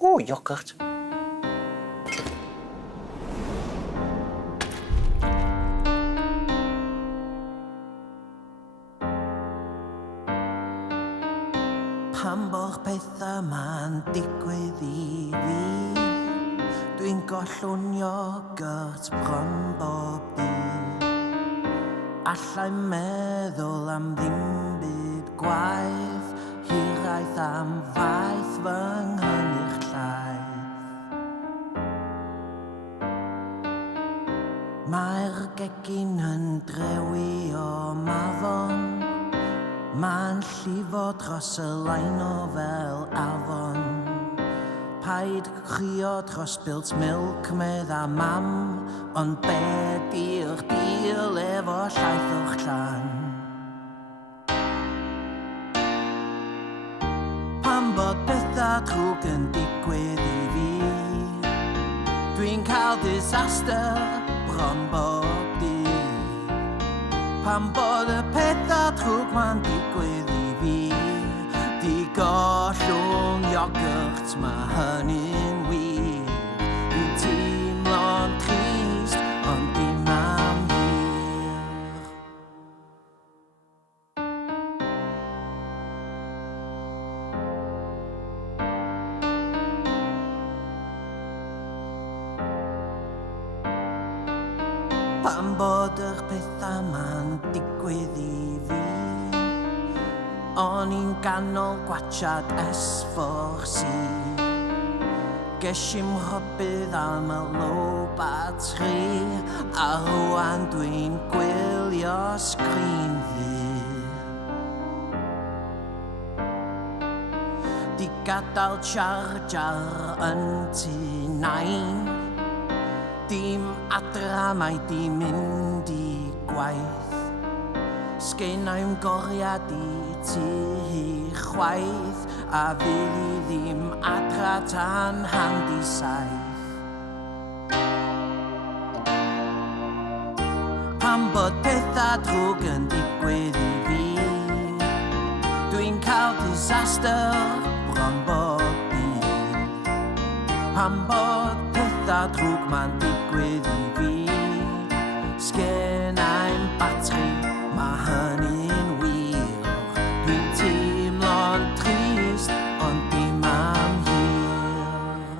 Oh, yoghurt. Pan bo'r pethau ma'n digwydd i fi, dwi'n gollwn iogwrt bron bob dydd. Allai meddwl am ddim byd gwaith, hiraeth am faith fy nghynnyrch llaeth. Mae'r gegin yn drewi o mafon, ma'n llifo dros y laino fel afon. Paid chrio dros bilt milk medda mam, ond be di'r deal efo llaeth o'ch llan? Pan bod pethau drwg yn digwydd i fi, dwi'n cael disaster bron bob dydd. Pan bod y pethau drwg ma'n digwydd i fi, di gollwng iogwrt, mae hynny'n wir. Dwi'n teimlo'n trist, ond dim am hir. Pan bod yr pethau ma'n digwydd i fi, o'n i'n ganol gwachad S4C. Gesim rhybydd am y low battery, a rwan dwi'n gwylio sgrin ddu. Di gadael charger yn T9, dim adra mai di mynd i gwaith. Sgennai'm goriad i ti chwaith, a fydd I ddim adra tan handi saith. Pan bod pethau drwg yn digwydd i fi, dwi'n cael disaster bron bob dydd. Pan bod pethau drwg ma'n digwydd i fi, sgennai'm batri, mae hynny'n wir. Dwi'n teimlo'n trist, ond dim am hir.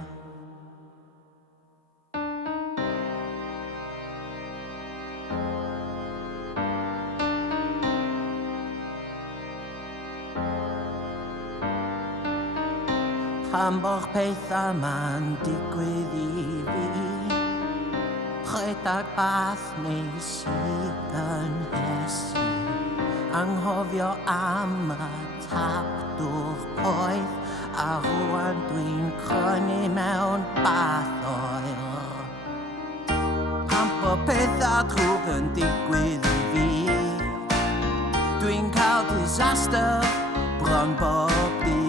Pan bo'r pethau ma'n digwydd i fi, rhedag bath neis I gynhesu, anghofio am y tapdwr poeth, a rwan dwi'n crynu mewn bath oer. Pan bod pethau drwg yn digwydd i fi, dwi'n cael disaster bron bob dydd.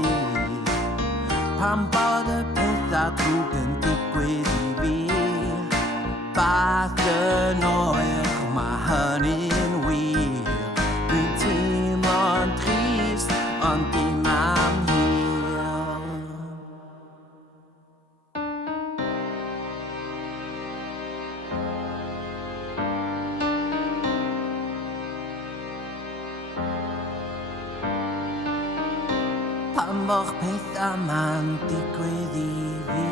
Pan bod y pethau drwg yn digwydd i fi, bath yn oer, mae hynny'n wir. Dwi'n teimlo'n trist, ond dim am hir. Pan bo'r pethau ma'n digwydd i fi,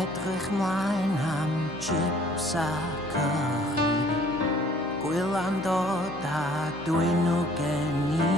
edrych mlaen am chips a curry. Gwylan dod a dwi'n nhw gen I,